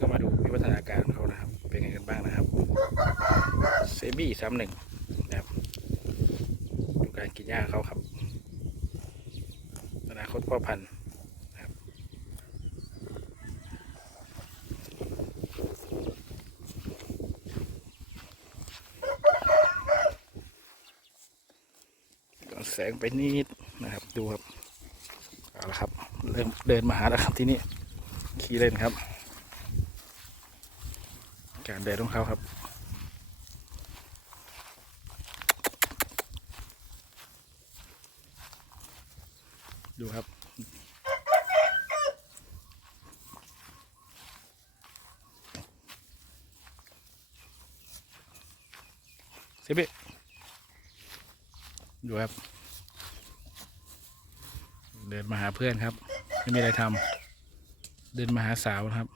ก็มาดูวิวัฒนาการของเขานะครับ เป็นไงกันบ้างนะครับเซบี้สามหนึ่งนะครับดูการกินหญ้าเขาครับอนาคตพ่อพันธุ์นะครับแสงไปนิดนะครับดูครับเอาละครับ เริ่มเดินมาหาแล้วครับที่นี่ขี่เล่นครับ การเดินของเขาครับ ดูครับสิบิดูครับ เดินมาหาเพื่อนครับ ไม่มีอะไรทำเดินมาหาสาวนะครับ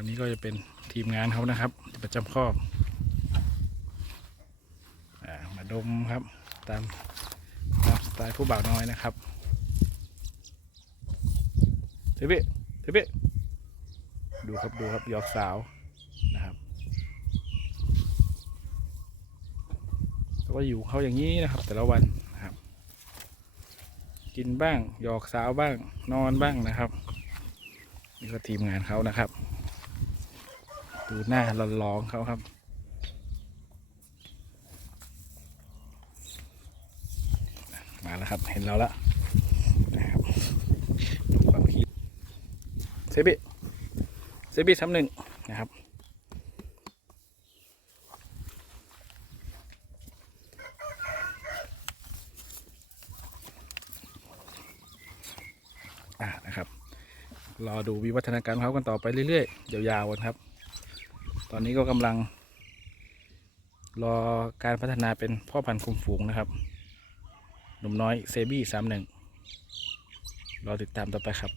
ทางนี้ก็จะเป็นทีมงานเขานะครับ ประจำครอบอมาดมครับ ตามตามสไตล์ผู้บ่าวน้อยนะครับเทปิเทปิดูครับดูครับหยอกสาวนะครับเขาก็อยู่เขาอย่างนี้นะครับ แต่ละวันนะครับ กินบ้างหยอกสาวบ้างนอนบ้างนะครับ นี่ก็ทีมงานเขานะครับ ดูหน้าหล่อๆของเขาครับมาแล้วครับ เห็นเราแล้วนะครับดูความคิดเซบิเซบิซ้ำหนึ่งนะครับอ่านะครับ รอดูวิวัฒนาการของเขากันต่อไปเรื่อยๆ ยาวๆกันครับ ตอนนี้ก็กำลัง รอการพัฒนาเป็นพ่อพันธุ์คุมฝูงนะครับ หนุ่มน้อยเซบี้สามหนึ่งรอติดตามต่อไปครับ